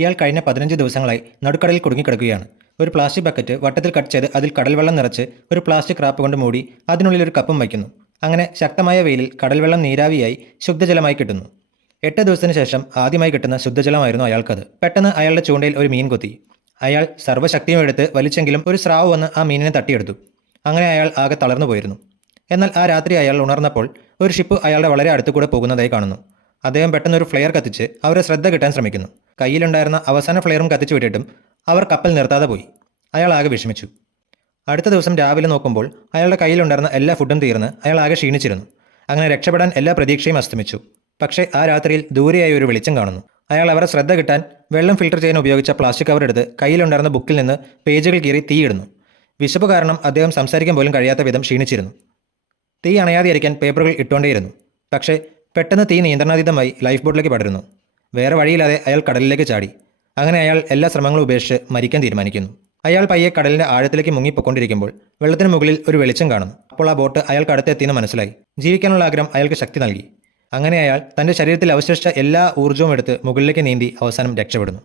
ഇയാൾ കഴിഞ്ഞ 15 ദിവസങ്ങളായി നടുക്കടലിൽ കുടുങ്ങിക്കിടക്കുകയാണ്. ഒരു പ്ലാസ്റ്റിക് ബക്കറ്റ് വട്ടത്തിൽ കട്ട് ചെയ്ത് അതിൽ കടൽവെള്ളം നിറച്ച് ഒരു പ്ലാസ്റ്റിക് റാപ്പ് കൊണ്ട് മൂടി അതിനുള്ളിൽ ഒരു കപ്പും വയ്ക്കുന്നു. അങ്ങനെ ശക്തമായ വെയിലിൽ കടൽവെള്ളം നീരാവിയായി ശുദ്ധജലമായി കിട്ടുന്നു. 8 ദിവസത്തിന് ശേഷം ആദ്യമായി കിട്ടുന്ന ശുദ്ധജലമായിരുന്നു അയാൾക്കത്. പെട്ടെന്ന് അയാളുടെ ചൂണ്ടയിൽ ഒരു മീൻ കൊത്തി. അയാൾ സർവ്വശക്തിയും എടുത്ത് വലിച്ചെങ്കിലും ഒരു സ്രാവ് വന്ന് ആ മീനിനെ തട്ടിയെടുത്തു. അങ്ങനെ അയാൾ ആകെ തളർന്നു പോയിരുന്നു. എന്നാൽ ആ രാത്രി അയാൾ ഉണർന്നപ്പോൾ ഒരു ഷിപ്പ് അയാളുടെ വളരെ അടുത്തുകൂടെ പോകുന്നതായി കാണുന്നു. അദ്ദേഹം പെട്ടെന്ന് ഒരു ഫ്ലെയർ കത്തിച്ച് അവരെ ശ്രദ്ധ കിട്ടാൻ ശ്രമിക്കുന്നു. കയ്യിലുണ്ടായിരുന്ന അവസാന ഫ്ലെയറും കത്തിച്ചു വിട്ടിട്ടും അവർ കപ്പൽ നിർത്താതെ പോയി. അയാൾ ആകെ വിഷമിച്ചു. അടുത്ത ദിവസം രാവിലെ നോക്കുമ്പോൾ അയാളുടെ കയ്യിലുണ്ടായിരുന്ന എല്ലാ ഫുഡും തീർന്ന് അയാൾ ആകെ ക്ഷീണിച്ചിരുന്നു. അങ്ങനെ രക്ഷപ്പെടാൻ എല്ലാ പ്രതീക്ഷയും അസ്തമിച്ചു. പക്ഷേ ആ രാത്രിയിൽ ദൂരെയായി ഒരു വെളിച്ചം കാണുന്നു. അയാൾ അവരെ ശ്രദ്ധ കിട്ടാൻ വെള്ളം ഫിൽട്ടർ ചെയ്യാൻ ഉപയോഗിച്ച പ്ലാസ്റ്റിക് കവർ എടുത്ത് കയ്യിലുണ്ടായിരുന്ന ബുക്കിൽ നിന്ന് പേജുകൾ കീറി തീയിടുന്നു. വിശപ്പ് കാരണം അദ്ദേഹം സംസാരിക്കാൻ പോലും കഴിയാത്ത വിധം ക്ഷീണിച്ചിരുന്നു. തീ അണയാതെയിരിക്കാൻ പേപ്പറുകൾ ഇട്ടുകൊണ്ടേയിരുന്നു. പക്ഷേ പെട്ടെന്ന് തീ നിയന്ത്രണാതീതമായി ലൈഫ് ബോട്ടിലേക്ക് പടരുന്നു. വേറെ വഴിയില്ലാതെ അയാൾ കടലിലേക്ക് ചാടി. അങ്ങനെ അയാൾ എല്ലാ ശ്രമങ്ങളും ഉപേക്ഷിച്ച് മരിക്കാൻ തീരുമാനിക്കുന്നു. അയാൾ പയ്യെ കടലിൻ്റെ ആഴത്തിലേക്ക് മുങ്ങിപ്പൊക്കൊണ്ടിരിക്കുമ്പോൾ വെള്ളത്തിന് മുകളിൽ ഒരു വെളിച്ചം കാണുന്നു. അപ്പോൾ ആ ബോട്ട് അയാൾക്ക് അടുത്തെത്തിയെന്ന് മനസ്സിലായി. ജീവിക്കാനുള്ള ആഗ്രഹം അയാൾക്ക് ശക്തി നൽകി. അങ്ങനെ അയാൾ തൻ്റെ ശരീരത്തിൽ അവശേഷിച്ച എല്ലാ ഊർജ്ജവും എടുത്ത് മുകളിലേക്ക് നീന്തി അവസാനം രക്ഷപ്പെടുന്നു.